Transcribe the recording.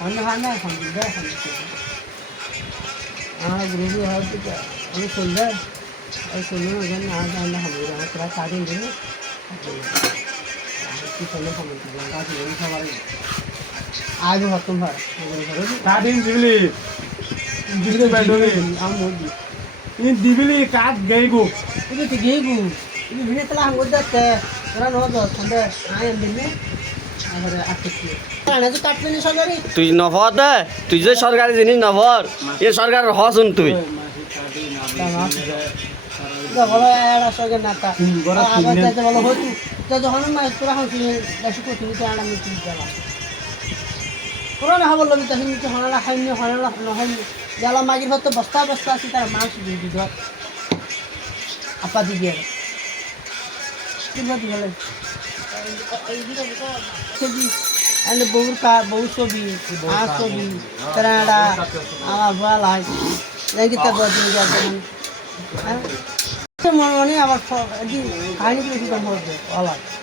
हमने खाना समझा हाँ ग्रेवी है तो क्या हमें सुंदर और सुंदर हो जाए आज आना हमें थोड़ा सारे दिन की चलो हम लगा के नहीं खबर आज हो तुम भर কাটিং দিবলি দিবলি বাইদলি हम होगी ইন দিবলি কাট গেইগো itu tiga ibu ini bini telah muda teh orang nodo sampai ayam bini ada aktif karena itu kapan ini saudari তুই নভর দে তুই যে সরকারি জিনিস নভর এ সরকারের হসুন তুই udah kalau ada soalnya nata agak jadi kalau hotu jadi orang mah kurang sih dasar kutu itu ada mesti jalan kurang hafal lebih tahu ini orang lah hanya orang lah noh jalan magir hotu basta basta sih taruh masuk di juga apa dia কিভাবে গেলে ছবি এনে বহু ছবি আর ছবি তারা আমার ভালো লাগে দেখি তা বদলে যাবেন হ্যাঁ মনে আমার কাহিনী বেশি ভালো লাগে